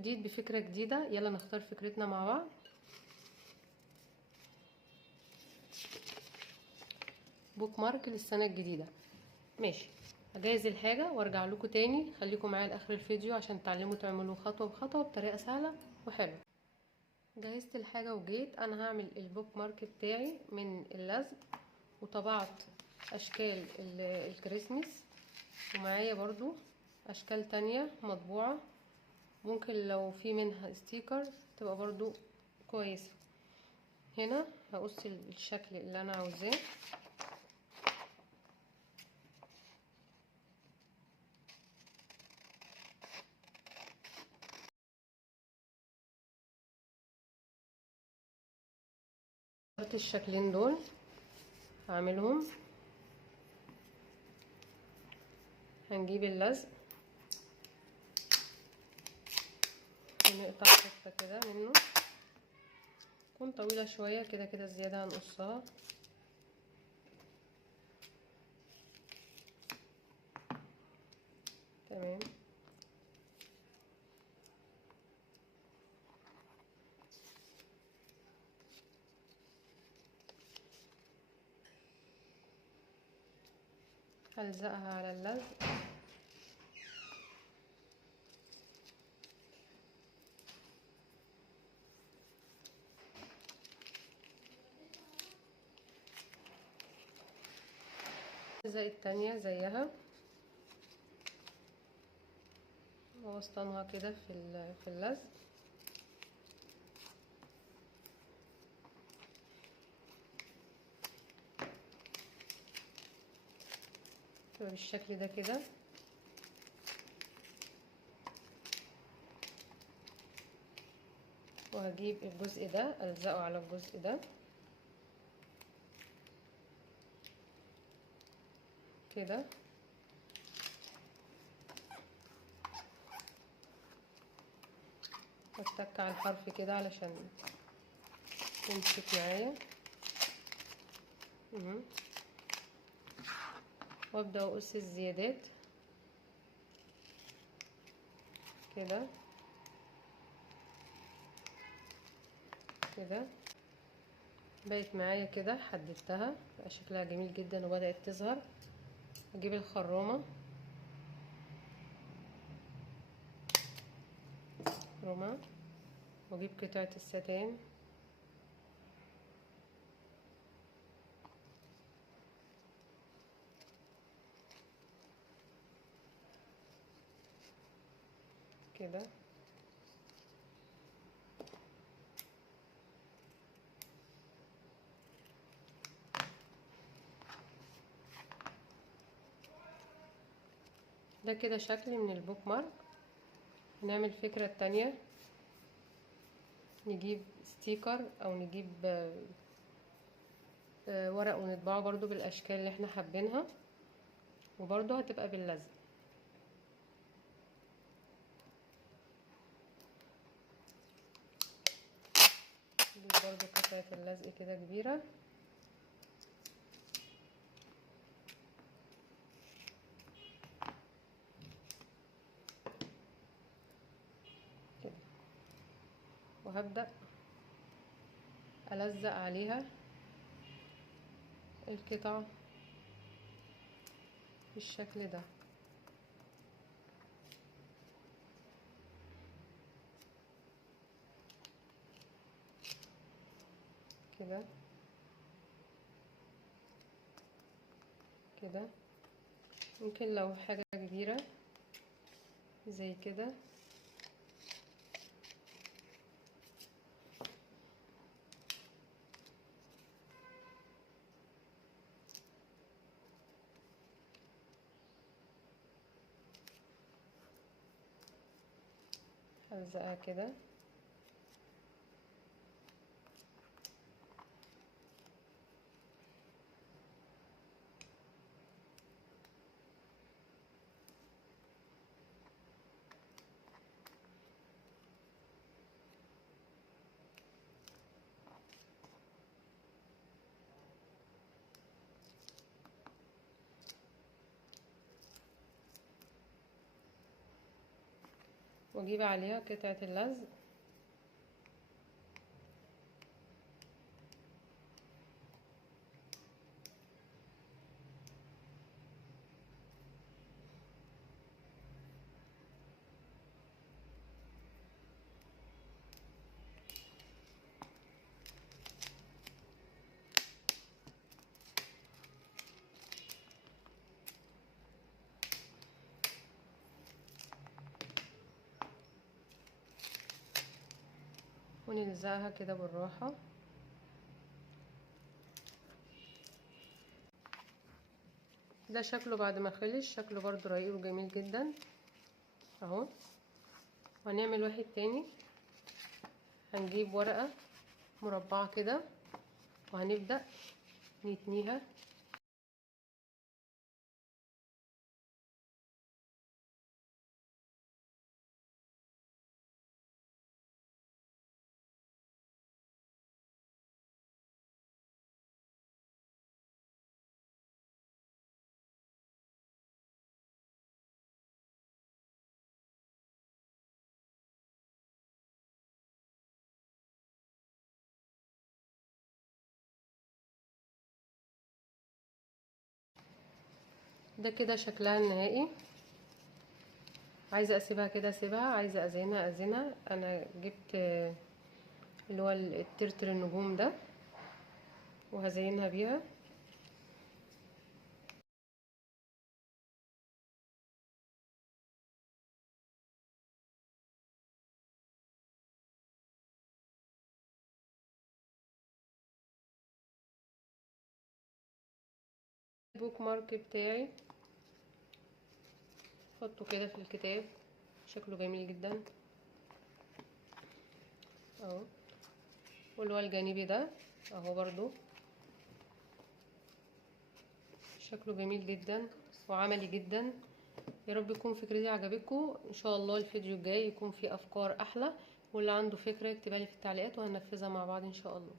جديد بفكرة جديدة. يلا نختار فكرتنا مع بعض. بوك مارك للسنة الجديدة. ماشي، هجهز الحاجة وارجع لكم تاني. خليكم معايا لاخر الفيديو عشان تعلموا تعملوا خطوة بخطوة بطريقة سهلة وحلوة. جهزت الحاجة وجيت انا هعمل البوك مارك بتاعي من اللزق، وطبعت اشكال الكريسماس، ومعايا برضو اشكال تانية مطبوعة، ممكن لو في منها ستيكر تبقى برضو كويسة. هنا هقص الشكل اللي انا عاوزاه. اخترت الشكلين دول هعملهم. هنجيب اللزق ونقطع حته كده منه، تكون طويله شويه كده كده، الزياده هنقصها. تمام. هلزقها على اللزق. زي التانية زيها، ووسطنها كده في اللزق. تبقى بالشكل ده كده. وهجيب الجزء ده الزقه على الجزء ده كده، واتك على الحرف كده علشان تمسك معايا. وابدا اقص الزيادات كده كده. بقت معايا كده، حددتها بقى شكلها جميل جدا وبدأت تظهر. اجيب الخرامة واجيب قطعة الستان كده. ده كده شكل من البوك مارك. هنعمل الفكرة التانية، نجيب ستيكر او نجيب ورق ونطبعه برضو بالاشكال اللي احنا حابينها، وبرضو هتبقى باللزق. نجيب برضو قطعة اللزق كده كبيرة كده، وهبدأ ألزق عليها القطع بالشكل ده كده كده. ممكن لو حاجة كبيرة زي كده هلزقها كده. واجيب عليها قطعة اللزق ونلزقها كده بالراحة. ده شكله بعد ما خلص، شكله برضو رقيق وجميل جدا اهو. وهنعمل واحد تاني، هنجيب ورقة مربعة كده وهنبدأ نتنيها ده كده شكلها النهائي. عايزه اسيبها كده اسيبها، عايزه ازينها ازينها. انا جبت اللي هو الترتر النجوم ده وهزينها بيها. البوك مارك بتاعي احطه كده في الكتاب، شكله جميل جدا اهو. واللي هو الجانبي ده اهو برضو شكله جميل جدا وعملي جدا. يا رب يكون فكرتي عجبتكم. ان شاء الله الفيديو الجاي يكون فيه افكار احلى، واللي عنده فكره يكتبها لي في التعليقات وهننفذها مع بعض ان شاء الله.